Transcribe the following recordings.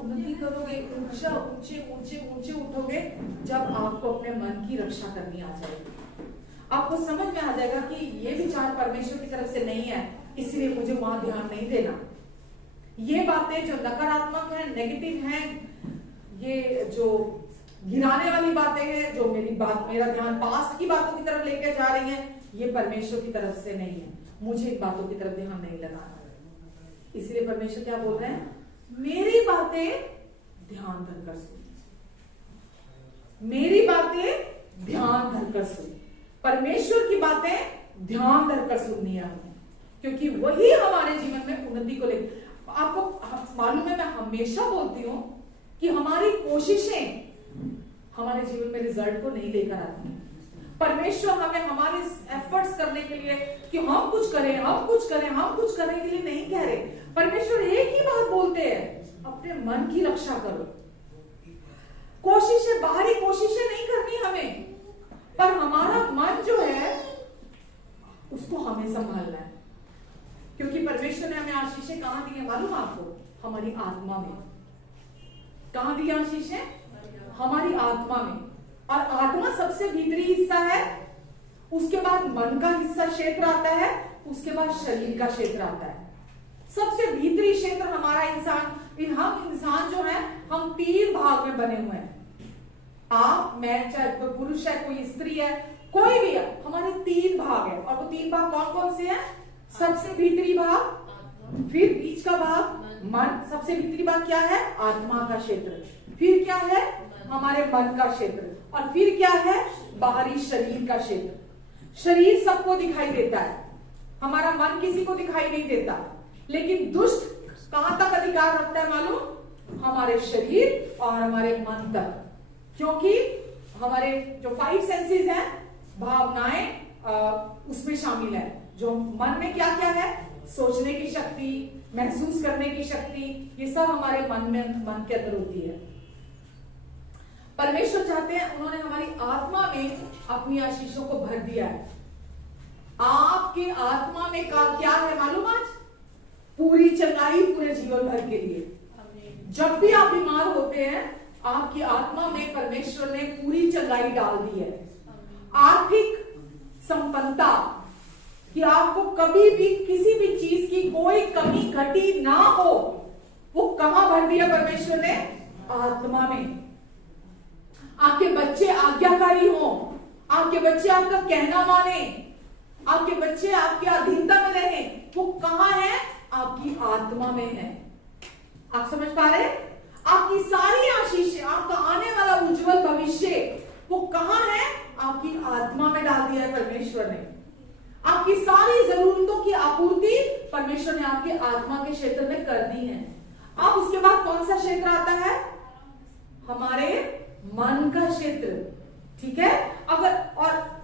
उन्नति करोगे, ऊंचा ऊंचे ऊंचे ऊंचे उठोगे जब आपको अपने मन की रक्षा करनी आ जाएगी। आपको समझ में आ जाएगा कि ये विचार परमेश्वर की तरफ से नहीं है, इसलिए मुझे वहां ध्यान नहीं देना। ये बातें जो नकारात्मक है, नेगेटिव है, ये जो गिराने वाली बातें हैं, जो मेरा ध्यान पास्ट की बातों की तरफ लेकर जा रही हैं, ये परमेश्वर की तरफ से नहीं है। मुझे इन बातों की तरफ ध्यान नहीं लगाना। इसलिए परमेश्वर क्या बोल रहे हैं? मेरी बातें ध्यान धरकर सुनिए, मेरी बातें ध्यान धरकर सुनिए। परमेश्वर की बातें ध्यान धरकर सुननी है हमें, क्योंकि वही हमारे जीवन में उन्नति को लेकर। आपको मालूम है, मैं हमेशा बोलती हूं कि हमारी कोशिशें हमारे जीवन में रिजल्ट को नहीं लेकर आती। परमेश्वर हमें हमारे एफर्ट्स करने के लिए कि हम कुछ करें, हम कुछ करें, हम कुछ करने के लिए नहीं कह रहे। परमेश्वर एक ही बात बोलते हैं, अपने मन की रक्षा करो। कोशिशें, बाहरी कोशिशें नहीं करनी हमें, पर हमारा मन जो है उसको हमें संभालना है। क्योंकि परमेश्वर ने हमें आशीषें कहां दी है मालूम आपको? हमारी आत्मा में। कहां दी आशीषें? हमारी आत्मा में। और आत्मा सबसे भीतरी हिस्सा है, उसके बाद मन का हिस्सा क्षेत्र आता है, उसके बाद शरीर का क्षेत्र आता है। सबसे भीतरी क्षेत्र हमारा हम इंसान जो है, हम 3 भाग में बने हुए हैं। आप, मैं, चाहे कोई पुरुष है, कोई स्त्री है, कोई भी है, हमारे 3 भाग है। और वो 3 भाग कौन कौन से हैं? सबसे भीतरी भाग, फिर बीच का भाग मन, सबसे भीतरी भाग क्या है? आत्मा का क्षेत्र, फिर क्या है? हमारे मन का क्षेत्र, और फिर क्या है? बाहरी शरीर का क्षेत्र। शरीर सबको दिखाई देता है, हमारा मन किसी को दिखाई नहीं देता। लेकिन दुष्ट कहां तक अधिकार रखता है मालूम? हमारे शरीर और हमारे मन तक। क्योंकि हमारे जो 5 सेंसेस हैं, भावनाएं उसमें शामिल है। जो मन में क्या क्या है? सोचने की शक्ति, महसूस करने की शक्ति, ये सब हमारे मन के अंदर होती है। परमेश्वर चाहते हैं, उन्होंने हमारी आत्मा में अपनी आशीषों को भर दिया है। आपके आत्मा में क्या है मालूम? आज पूरी चंगाई पूरे जीवन भर के लिए। जब भी आप बीमार होते हैं, आपकी आत्मा में परमेश्वर ने पूरी चंगाई डाल दी है। आर्थिक संपन्नता, कि आपको कभी भी किसी भी चीज की कोई कमी घटी ना हो, वो कहां भर दिया परमेश्वर ने? आत्मा में। आपके बच्चे आज्ञाकारी हों, आपके बच्चे आपका कहना माने, आपके बच्चे आपके अधीनता में रहे, वो कहां है? आपकी आत्मा में है। आप समझ पा रहे? आपकी सारी आशीष, आपका आने वाला उज्जवल भविष्य, वो कहां है? आपकी आत्मा में डाल दिया है परमेश्वर ने। आपकी सारी जरूरतों की आपूर्ति परमेश्वर ने आपके आत्मा के क्षेत्र में कर दी है। अब उसके बाद कौन सा क्षेत्र आता है? हमारे मन का क्षेत्र। ठीक है? अगर, और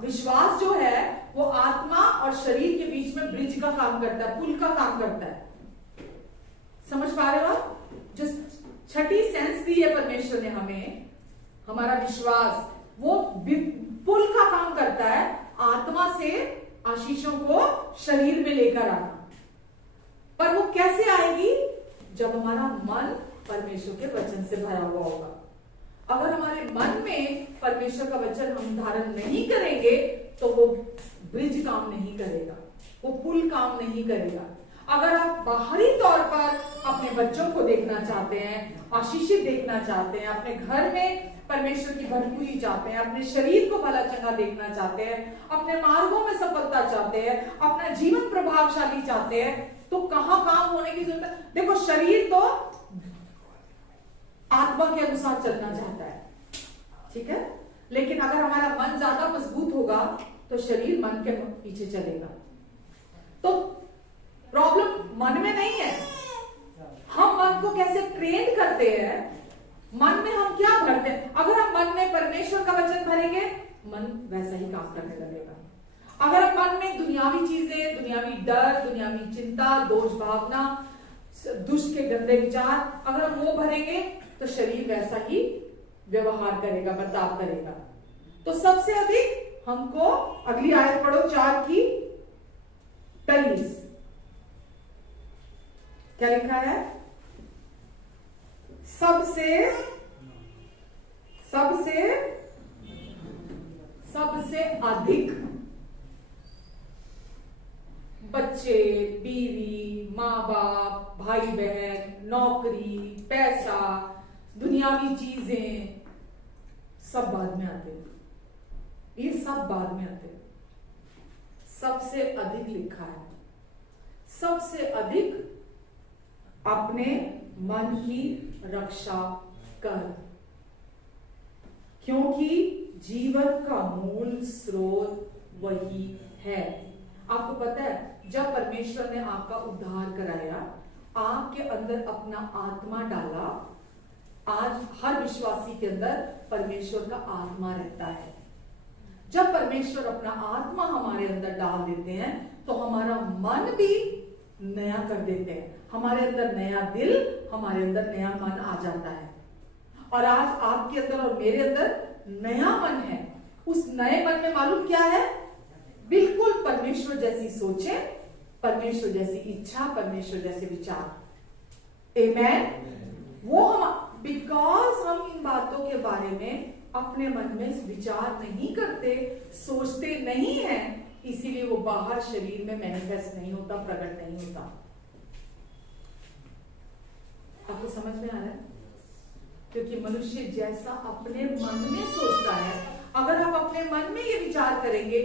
विश्वास जो है वो आत्मा और शरीर के बीच में ब्रिज का काम करता है, पुल का काम करता है। समझ पा रहे हो आप? जो 6ठी सेंस दी है परमेश्वर ने हमें, हमारा विश्वास, वो पुल का काम करता है, आत्मा से आशीषों को शरीर में लेकर आना। पर वो कैसे आएगी? जब हमारा मन परमेश्वर के वचन से भरा हुआ होगा। अगर हमारे मन में परमेश्वर का वचन हम धारण नहीं करेंगे, तो वो ब्रिज काम नहीं करेगा, वो पुल काम नहीं करेगा। अगर आप बाहरी तौर पर अपने बच्चों को देखना चाहते हैं, आशीषित देखना चाहते हैं, अपने घर में परमेश्वर की भरपूरी चाहते हैं, अपने शरीर को भला चंगा देखना चाहते हैं, अपने मार्गों में सफलता चाहते हैं, अपना जीवन प्रभावशाली चाहते हैं, तो कहां काम होने की जरूरत है? देखो, शरीर तो आत्मा के अनुसार चलना चाहता है, ठीक है? लेकिन अगर हमारा मन ज्यादा मजबूत होगा तो शरीर मन के पीछे चलेगा। तो प्रॉब्लम मन में नहीं है। हम मन को कैसे ट्रेन करते हैं, मन में हम क्या भरते हैं? अगर हम मन में परमेश्वर का वचन भरेंगे, मन वैसा ही काम करने लगेगा। अगर हम मन में दुनियावी चीजें, दुनियावी डर, दुनियावी चिंता, दोष भावना, दुष्ट के गंदे विचार, अगर हम वो भरेंगे तो शरीर वैसा ही व्यवहार करेगा, बर्ताव करेगा। तो सबसे अधिक हमको, अगली आयत पढ़ो 4:23, क्या लिखा है? सबसे अधिक बच्चे, बीवी, माँ बाप, भाई बहन, नौकरी, पैसा, दुनियावी चीजें सब बाद में आते हैं। ये सब बाद में आते हैं। सबसे अधिक लिखा है, सबसे अधिक अपने मन की रक्षा कर, क्योंकि जीवन का मूल स्रोत वही है। आपको पता है, जब परमेश्वर ने आपका उद्धार कराया, आपके अंदर अपना आत्मा डाला, आज हर विश्वासी के अंदर परमेश्वर का आत्मा रहता है। जब परमेश्वर अपना आत्मा हमारे अंदर डाल देते हैं तो हमारा मन भी नया कर देते हैं, हमारे अंदर नया दिल, हमारे अंदर नया मन आ जाता है। और आज आपके अंदर और मेरे अंदर नया मन है। उस नए मन में मालूम क्या है? बिल्कुल परमेश्वर जैसी सोचे, परमेश्वर जैसी इच्छा, परमेश्वर जैसे विचार। आमेन। वो हम बिकॉज हम इन बातों के बारे में अपने मन में विचार नहीं करते, सोचते नहीं हैं, इसीलिए वो बाहर शरीर में मैनिफेस्ट नहीं होता, प्रकट नहीं होता। आपको समझ में आ रहा है? क्योंकि मनुष्य जैसा अपने मन में सोचता है, अगर आप अपने मन में ये विचार करेंगे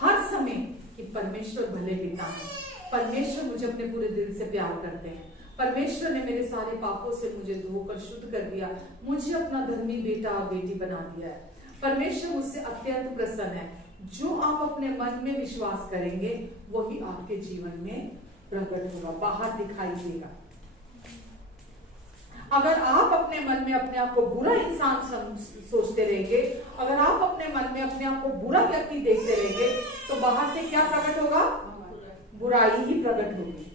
हर समय कि परमेश्वर भले पिता है, परमेश्वर मुझे अपने पूरे दिल से प्यार करते हैं, परमेश्वर ने मेरे सारे पापों से मुझे धोकर शुद्ध कर दिया, मुझे अपना धर्मी बेटा और बेटी बना दिया है, परमेश्वर मुझसे अत्यंत प्रसन्न है। जो आप अपने मन में विश्वास करेंगे वही आपके जीवन में प्रकट होगा, बाहर दिखाई देगा। अगर आप अपने मन में अपने आप को बुरा इंसान सोचते रहेंगे, अगर आप अपने मन में अपने आप को बुरा व्यक्ति देखते रहेंगे, तो बाहर से क्या प्रकट होगा? बुराई ही प्रकट होगी।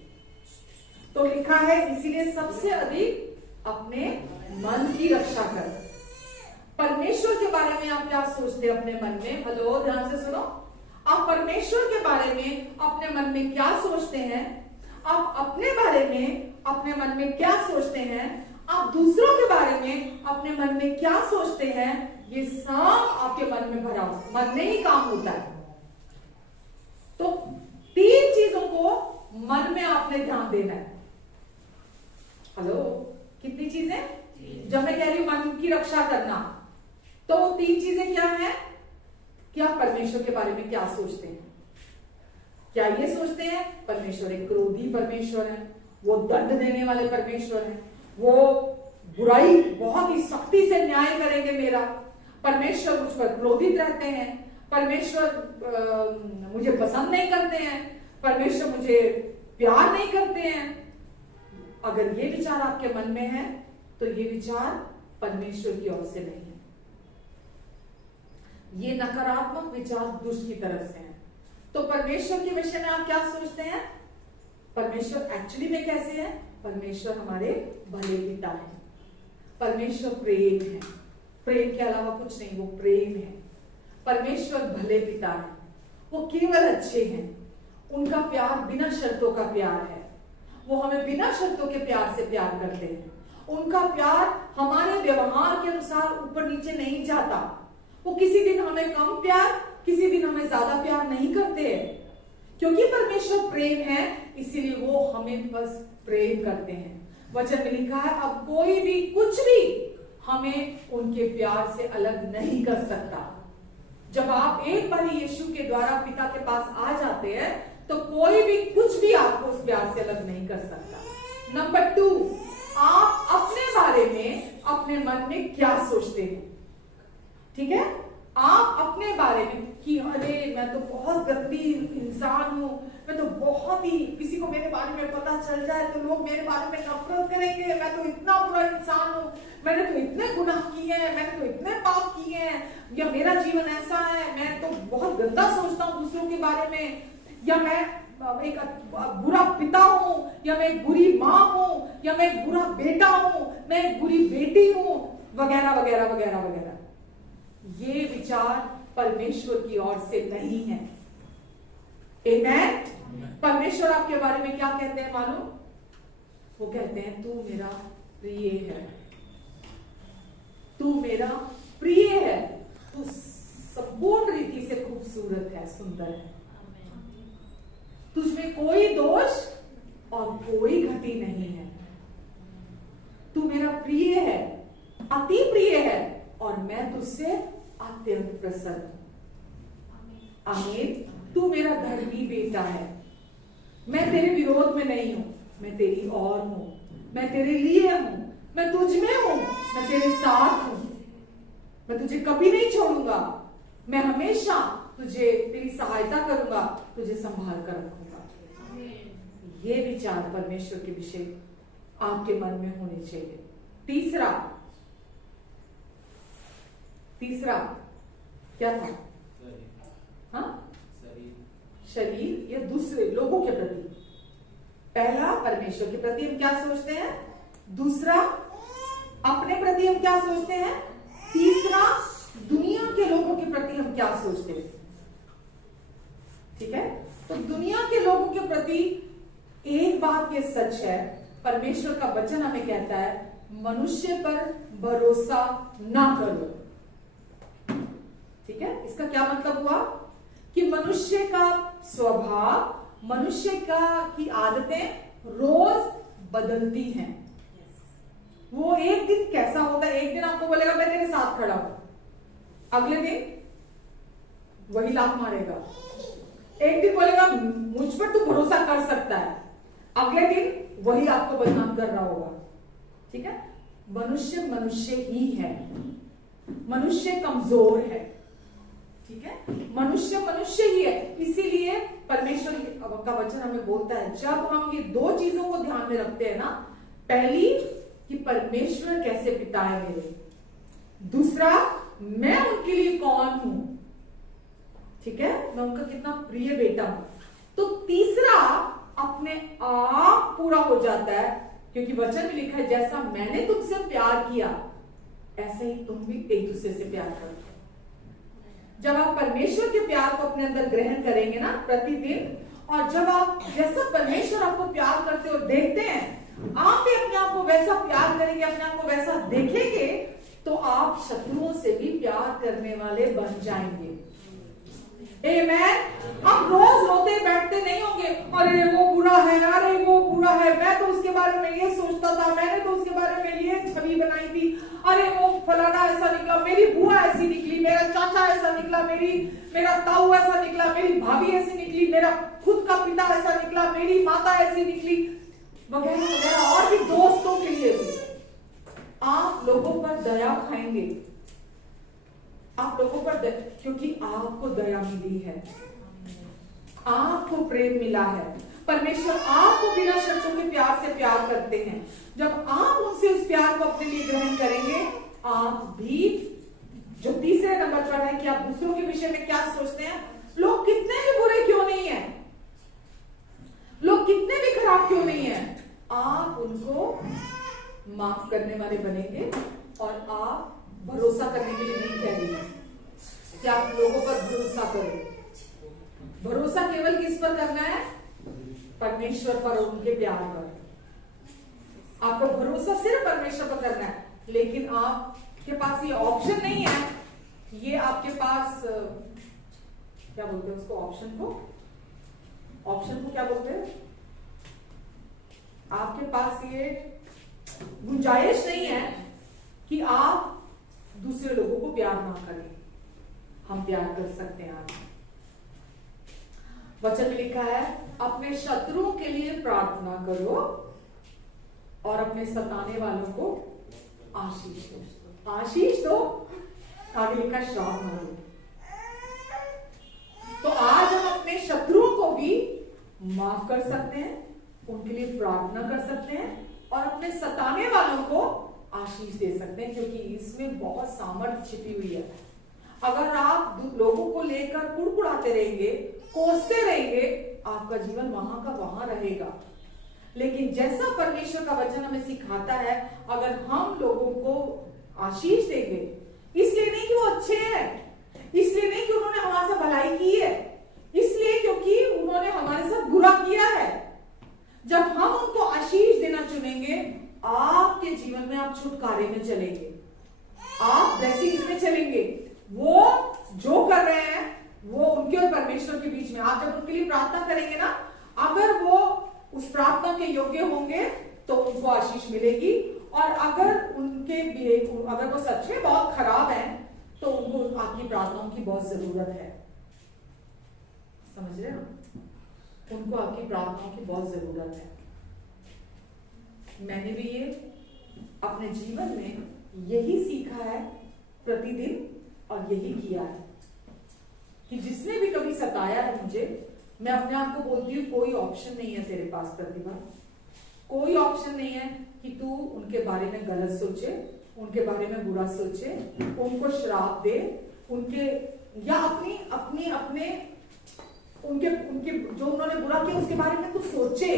तो लिखा है, इसीलिए सबसे अधिक अपने मन की रक्षा कर। परमेश्वर के बारे में आप क्या सोचते हैं अपने मन में? हेलो, ध्यान से सुनो। आप परमेश्वर के बारे में अपने मन में क्या सोचते हैं? आप अपने बारे में अपने मन में क्या सोचते हैं? आप दूसरों के बारे में अपने मन में क्या सोचते हैं? ये सब आपके मन में भरा हो, मन में ही काम होता है। तो 3 चीजों को मन में आपने ध्यान देना है। हेलो, कितनी चीजें? जब मैं कह रही हूं मन की रक्षा करना, तो 3 चीजें क्या हैं? कि आप परमेश्वर के बारे में क्या सोचते हैं? क्या ये सोचते हैं परमेश्वर एक क्रोधी परमेश्वर है, वो दंड देने वाले परमेश्वर है, वो बुराई बहुत ही सख्ती से न्याय करेंगे मेरा, परमेश्वर मुझ पर क्रोधित रहते हैं, परमेश्वर मुझे पसंद नहीं करते हैं, परमेश्वर मुझे प्यार नहीं करते हैं? अगर ये विचार आपके मन में है तो ये विचार परमेश्वर की ओर से नहीं है। ये नकारात्मक विचार दुष्ट की तरफ से है। तो परमेश्वर के विषय में आप क्या सोचते हैं? परमेश्वर एक्चुअली में कैसे है? परमेश्वर हमारे भले पिता है, परमेश्वर प्रेम है, प्रेम के अलावा कुछ नहीं, वो प्रेम है। परमेश्वर भले पिता है, वो केवल अच्छे हैं, उनका प्यार बिना शर्तों का प्यार है, वो हमें बिना शर्तों के प्यार से प्यार करते हैं। उनका प्यार हमारे व्यवहार के अनुसार ऊपर नीचे नहीं जाता। वो किसी दिन हमें कम प्यार, किसी दिन हमें ज्यादा प्यार नहीं करते हैं। क्योंकि परमेश्वर प्रेम है, इसीलिए वो हमें बस प्रेम करते हैं। वचन में लिखा है, अब कोई भी कुछ भी हमें उनके प्यार से अलग नहीं कर सकता। जब आप एक बार यीशु के द्वारा पिता के पास आ जाते हैं तो कोई भी कुछ भी आपको उस प्यार से अलग नहीं कर सकता। नंबर 2, आप अपने बारे में अपने मन में क्या सोचते हैं? ठीक है, आप अपने बारे में कि अरे मैं तो बहुत गंदी इंसान हूं, मैं तो बहुत ही, किसी को मेरे बारे में पता चल जाए तो लोग मेरे बारे में नफरत करेंगे, मैं तो इतना बुरा इंसान हूं, मैंने तो इतने गुनाह किए हैं, मैंने तो इतने पाप किए हैं, या मेरा जीवन ऐसा है, मैं तो बहुत गंदा सोचता हूं दूसरों के बारे में, या मैं एक बुरा पिता हूं, या मैं एक बुरी माँ हूं, या मैं एक बुरा बेटा हूं, मैं एक बुरी बेटी हूं, वगैरह वगैरह वगैरह वगैरह। ये विचार परमेश्वर की ओर से नहीं है। आमेन। परमेश्वर आपके बारे में क्या कहते हैं मालूम? वो कहते हैं तू मेरा प्रिय है, तू मेरा प्रिय है, तू संपूर्ण रीति से खूबसूरत है, सुंदर है, तुझमें कोई दोष और कोई घटी नहीं है, तू मेरा प्रिय है, अति प्रिय है, और मैं तुझसे अत्यंत प्रसन्न हूं। आमीन। तू मेरा धर्मी बेटा है, मैं तेरे विरोध में नहीं हूं, मैं तेरी ओर हूं, मैं तेरे लिए हूं, मैं तुझ में हूं, मैं तेरे साथ हूं, मैं तुझे कभी नहीं छोड़ूंगा, मैं हमेशा तुझे तेरी सहायता करूंगा, तुझे संभाल कर रखूंगा। ये विचार परमेश्वर के विषय आपके मन में होने चाहिए। तीसरा क्या था? हाँ, शरीर या दूसरे लोगों के प्रति। पहला, परमेश्वर के प्रति हम क्या सोचते हैं, दूसरा अपने प्रति हम क्या सोचते हैं, तीसरा दुनिया के लोगों के प्रति हम क्या सोचते हैं। ठीक है, तो दुनिया के लोगों के प्रति एक बात ये सच है, परमेश्वर का वचन हमें कहता है मनुष्य पर भरोसा ना करो। ठीक है, इसका क्या मतलब हुआ कि मनुष्य का स्वभाव, मनुष्य की आदतें रोज बदलती हैं। वो एक दिन कैसा होता है, एक दिन आपको बोलेगा मैं तेरे साथ खड़ा हूं, अगले दिन वही लात मारेगा। एक दिन बोलेगा मुझ पर तू भरोसा कर सकता है, अगले दिन वही आपको बदनाम कर रहा होगा। ठीक है, मनुष्य मनुष्य ही है, मनुष्य कमजोर है। ठीक है, मनुष्य मनुष्य ही है। इसीलिए परमेश्वर का वचन हमें बोलता है, जब हम ये दो चीजों को ध्यान में रखते हैं ना, पहली कि परमेश्वर कैसे पिता है मेरे, दूसरा मैं उनके लिए कौन हूं। ठीक है, मैं उनका कितना प्रिय बेटा हूं, तो तीसरा अपने आप पूरा हो जाता है, क्योंकि वचन में लिखा है जैसा मैंने तुमसे प्यार किया ऐसे ही तुम भी एक दूसरे से प्यार करो। जब आप परमेश्वर के प्यार को अपने अंदर ग्रहण करेंगे ना प्रतिदिन, और जब आप जैसा परमेश्वर आपको प्यार करते हो देखते हैं, आप भी अपने आप को वैसा प्यार करेंगे, अपने आप को वैसा देखेंगे, तो आप शत्रुओं से भी प्यार करने वाले बन जाएंगे। आमेन। आप रोज रोते बैठते नहीं होंगे, अरे वो बुरा है, अरे वो बुरा है, मैं तो उसके बारे में ये सोचता था, मैंने तो उसके बारे में ये छवि बनाई थी, अरे वो फलाना ऐसा निकला, मेरी बुआ ऐसी निकली, मेरा चाचा ऐसा निकला, मेरा ताऊ ऐसा निकला, मेरी भाभी ऐसी निकली, मेरा खुद का पिता ऐसा निकला, मेरी माता ऐसी निकली, वगैरह वगैरह। और भी दोस्तों के लिए भी आप लोगों पर दया खाएंगे, आप लोगों पर क्योंकि आपको दया मिली है, आपको प्रेम मिला है। परमेश्वर आपको बिना शर्तों के प्यार से प्यार करते हैं। जब आप उनसे उस प्यार को अपने लिए ग्रहण करेंगे, आप भी, जो तीसरे नंबर पर है कि आप दूसरों के विषय में क्या सोचते हैं, लोग कितने भी बुरे क्यों नहीं है, लोग कितने भी खराब क्यों नहीं है, आप उनको माफ करने वाले बनेंगे। और आप भरोसा करने के लिए नहीं कह रही कि आप लोगों पर भरोसा करो। भरोसा केवल किस पर करना है, परमेश्वर पर और उनके प्यार पर। आपको भरोसा सिर्फ परमेश्वर पर करना है, लेकिन आपके पास ये ऑप्शन नहीं है, ये आपके पास क्या बोलते हैं उसको, ऑप्शन को क्या बोलते हैं, आपके पास ये गुंजाइश नहीं है कि आप दूसरे लोगों को प्यार ना करें। हम प्यार कर सकते हैं। आप वचन में लिखा है अपने शत्रुओं के लिए प्रार्थना करो और अपने सताने वालों को आशीष दो। आशीष दो, आगे लिखा श्राप ना दो। तो आज हम अपने शत्रुओं को भी माफ कर सकते हैं, उनके लिए प्रार्थना कर सकते हैं और अपने सताने वालों को आशीष दे सकते हैं, क्योंकि इसमें बहुत सामर्थ्य छिपी हुई है। अगर आप लोगों को लेकर कुड़कुड़ाते रहेंगे, कोसते रहेंगे, आपका जीवन वहां का वहां रहेगा। लेकिन जैसा परमेश्वर का वचन हमें सिखाता है, अगर हम लोगों को आशीष देंगे, इसलिए नहीं कि वो अच्छे हैं, इसलिए नहीं कि उन्होंने हमारे साथ भलाई की है, इसलिए क्योंकि उन्होंने हमारे साथ बुरा किया है। जब हम उनको आशीष देना चुनेंगे, आपके जीवन में आप छुटकारे में चलेंगे। आप ब्लेसिंग्स में चलेंगे। वो जो कर रहे हैं वो उनके और परमेश्वर के बीच में, आप जब उनके लिए प्रार्थना करेंगे ना, अगर वो उस प्रार्थना के योग्य होंगे तो उनको आशीष मिलेगी, और अगर अगर वो सच में बहुत खराब है तो उनको आपकी प्रार्थनाओं की बहुत जरूरत है। समझ रहे हो? उनको आपकी प्रार्थनाओं की बहुत जरूरत है। मैंने भी ये अपने जीवन में यही सीखा है प्रतिदिन, और यही किया है कि जिसने भी कभी सताया है मुझे, मैं अपने आप को बोलती हूँ कोई ऑप्शन नहीं है तेरे पास प्रतिभा, कोई ऑप्शन नहीं है कि तू उनके बारे में गलत सोचे, उनके बारे में बुरा सोचे, उनको श्राप दे, उनके या अपने उनके जो उन्होंने बुरा किया उसके बारे में कुछ सोचे।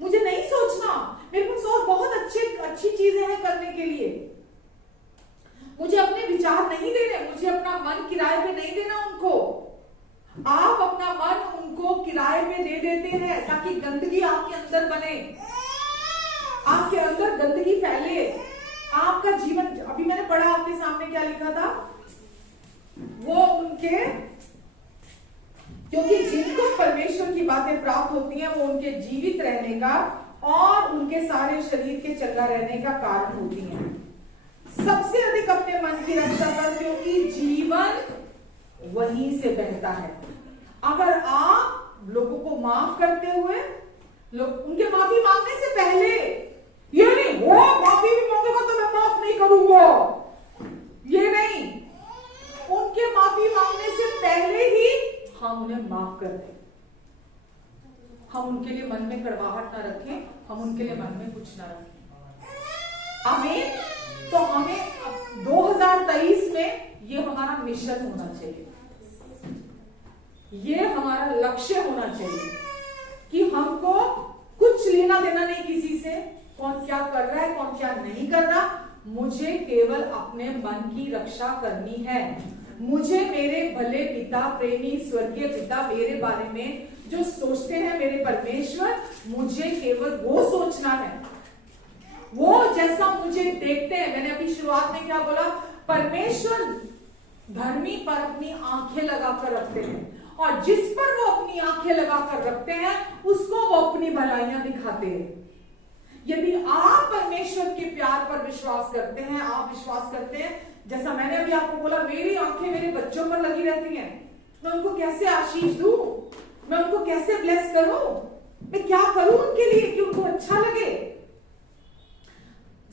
मुझे नहीं सोचना, मेरे पास और बहुत अच्छी चीजें हैं करने के लिए। मुझे अपने विचार नहीं देने, मुझे अपना मन किराए पे नहीं देना उनको। आप अपना मन उनको किराए पे दे देते हैं ताकि गंदगी आपके अंदर बने, आपके अंदर गंदगी फैले, आपका जीवन। अभी मैंने पढ़ा आपके सामने क्या लिखा था, वो उनके, क्योंकि जिनको परमेश्वर की बातें प्राप्त होती हैं वो उनके जीवित रहने का और उनके सारे शरीर के चंगा रहने का कारण होती हैं। सबसे अधिक अपने मन की रक्षा कर, क्योंकि जीवन वहीं से बहता है। अगर आप लोगों को माफ करते हुए, लोग उनके माफी मांगने से पहले, ये नहीं वो माफी भी मांगेगा तो मैं माफ नहीं करूंगा, ये नहीं, उनके माफी मांगने से पहले ही हम उन्हें माफ कर दें। हम उनके लिए मन में कड़वाहट ना रखें, हम उनके लिए मन में कुछ ना रखें। आमीन। तो हमें 2023 में ये हमारा मिशन होना चाहिए, ये हमारा लक्ष्य होना चाहिए कि हमको कुछ लेना देना नहीं किसी से, कौन क्या कर रहा है कौन क्या नहीं कर रहा, मुझे केवल अपने मन की रक्षा करनी है। मुझे मेरे भले पिता, प्रेमी स्वर्गीय पिता मेरे बारे में जो सोचते हैं मेरे परमेश्वर, मुझे केवल वो सोचना है, वो जैसा मुझे देखते हैं। मैंने अभी शुरुआत में क्या बोला, परमेश्वर धर्मी पर अपनी आंखें लगाकर रखते हैं, और जिस पर वो अपनी आंखें लगाकर रखते हैं उसको वो अपनी भलाइयां दिखाते हैं। यदि आप परमेश्वर के प्यार पर विश्वास करते हैं, आप विश्वास करते हैं, जैसा मैंने अभी आपको बोला, मेरी आंखें मेरे बच्चों पर लगी रहती हैं, मैं उनको कैसे आशीष दूं, मैं उनको कैसे ब्लेस करूं, मैं क्या करूं उनके लिए कि उनको अच्छा लगे।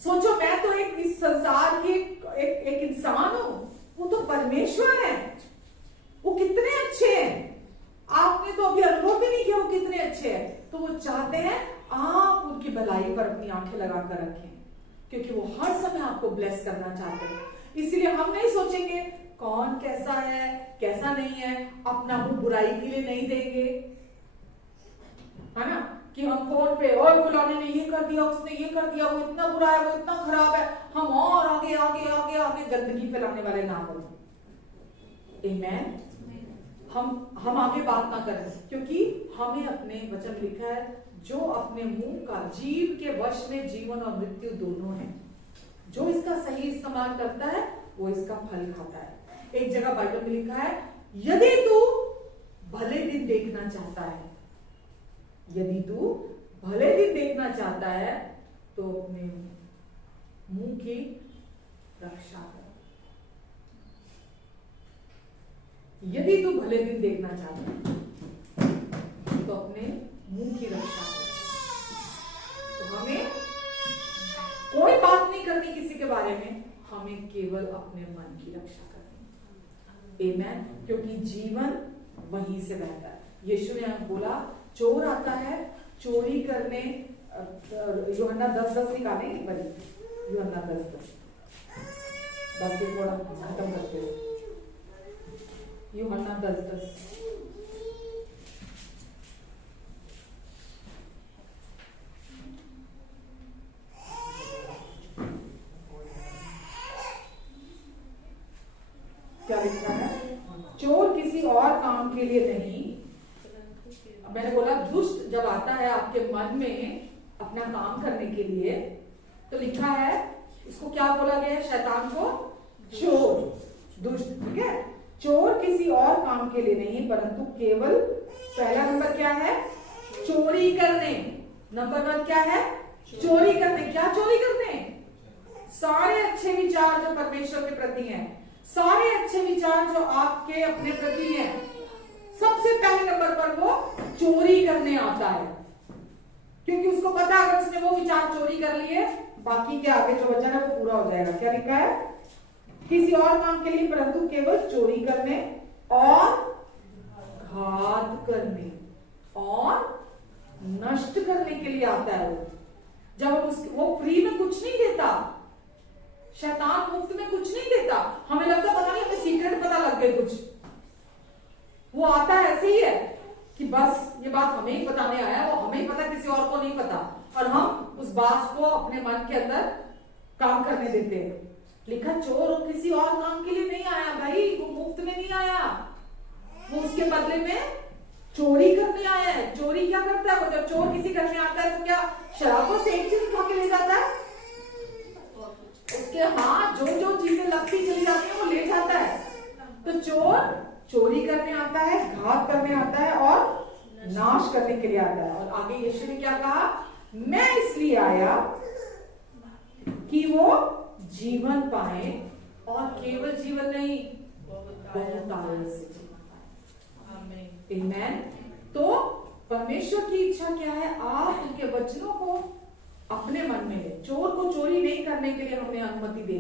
सोचो, मैं तो एक इस संसार की एक इंसान हूं, वो तो परमेश्वर है, वो कितने अच्छे हैं। आपने तो अभी अनुभव भी नहीं किया वो कितने अच्छे हैं। तो वो चाहते हैं आप उनकी भलाई पर अपनी आंखें लगाकर रखें, क्योंकि वो हर समय आपको ब्लेस करना चाहते हैं। इसलिए हम नहीं सोचेंगे कौन कैसा है कैसा नहीं है, अपना मुंह बुराई के लिए नहीं देंगे, है ना, कि हम फोन पे और फलाने ने ये कर दिया, उसने ये कर दिया, वो इतना बुरा है, वो इतना खराब है, हम और आगे आगे आगे आगे गंदगी फैलाने वाले ना बनो। आमीन। हम आगे बात ना करें, क्योंकि हमें अपने वचन लिखा है, जो अपने मुंह का जीव के वश में जीवन और मृत्यु दोनों है, जो इसका सही इस्तेमाल करता है वो इसका फल खाता है। एक जगह बाइबल में लिखा है, यदि तू भले दिन देखना चाहता है, यदि तू भले दिन देखना चाहता है तो अपने मुंह की रक्षा कर। यदि तू भले दिन देखना चाहता है तो अपने मुंह की रक्षा कर। तो हमें कोई बात नहीं करनी किसी के बारे में, हमें केवल अपने मन की रक्षा करनी। आमीन। क्योंकि जीवन वहीं से बहता है। यीशु ने बोला, चोर आता है चोरी करने, यूहन्ना 10:10 निकाले बड़ी, यूहन्ना 10:10 बस ये थोड़ा खत्म करते हो, यूहन्ना 10:10 क्या लिखा है, चोर किसी और काम के लिए नहीं, मैंने बोला दुष्ट जब आता है आपके मन में अपना काम करने के लिए, तो लिखा है इसको क्या बोला गया है? शैतान को चोर, दुष्ट, ठीक है। चोर किसी और काम के लिए नहीं परंतु केवल, पहला नंबर क्या है? चोरी करने। नंबर 1 क्या है? चोरी करने। क्या चोरी करने? सारे अच्छे विचार जो परमेश्वर के प्रति हैं, सारे अच्छे विचार जो आपके अपने प्रति हैं, सबसे पहले नंबर पर वो चोरी करने आता है। क्योंकि उसको पता है अगर उसने वो विचार चोरी कर लिए, बाकी के आगे जो वचन है वो पूरा हो जाएगा। क्या लिखा है? किसी और काम के लिए परंतु केवल चोरी करने और घात करने और नष्ट करने के लिए आता है वो। जब वो फ्री में कुछ नहीं देता, शैतान मुफ्त में कुछ नहीं देता। हमें लगता पता नहीं, हमें सीक्रेट पता लग गए कुछ। वो आता ऐसे ही है कि बस ये बात हमें ही बताने आया, वो हमें ही पता, किसी और को नहीं पता, और हम उस बात को अपने मन के अंदर काम करने देते हैं। लिखा चोर किसी और काम के लिए नहीं आया भाई, वो मुफ्त में नहीं आया, वो उसके बदले में चोरी करने आया है। चोरी क्या करता है वो? जब चोर किसी घर में आता है तो क्या शराबों से एक चीज उठा के ले जाता है? उसके हाथ जो जो चीजें लगती चली जाती है वो ले जाता है। तो चोर चोरी करने आता है, घात करने आता है और नाश करने के लिए आता है। और आगे यीशु ने क्या कहा? मैं इसलिए आया कि वो जीवन पाए, और केवल जीवन नहीं, बहुतायत से जीवन पाए। आमीन। तो परमेश्वर की इच्छा क्या है? आप उनके वचनों को अपने मन में ले। चोर को चोरी नहीं करने के लिए हमें अनुमति दे,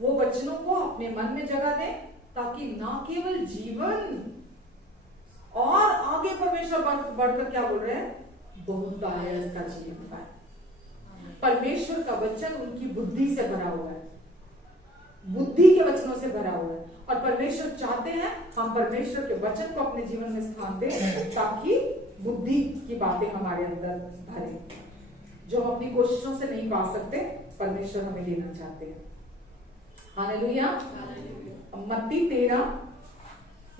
वो वचनों को अपने मन में जगह दे, ताकि ना केवल जीवन, और आगे परमेश्वर बढ़कर क्या बोल रहे हैं? बहुतायत का जीवन पाए। परमेश्वर का वचन उनकी बुद्धि से भरा हुआ है, बुद्धि के वचनों से भरा हुआ है, और परमेश्वर चाहते हैं हम परमेश्वर के वचन को अपने जीवन में स्थान दें, ताकि बुद्धि की बातें हमारे अंदर भरे, जो हम अपनी कोशिशों से नहीं पा सकते, परमेश्वर हमें देना चाहते हैं। हालेलुया। मत्ती 13,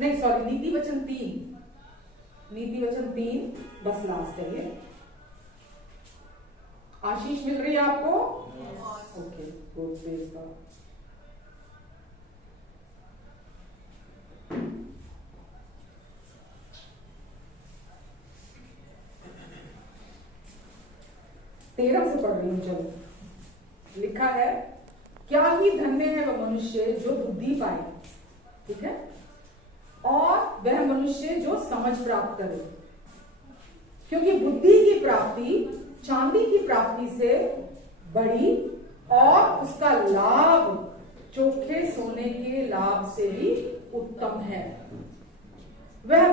नहीं सॉरी, नीति वचन 3, बस लास्ट है ये। आशीष मिल रही है आपको? Okay, good, praise God. तेरह से पढ़ रही हूं, चलो। लिखा है, क्या ही धन्य है वह मनुष्य जो बुद्धि पाए, ठीक है, और वह मनुष्य जो समझ प्राप्त करे, क्योंकि बुद्धि की प्राप्ति चांदी की प्राप्ति से बड़ी और उसका लाभ चोखे सोने के लाभ से भी उत्तम है। वह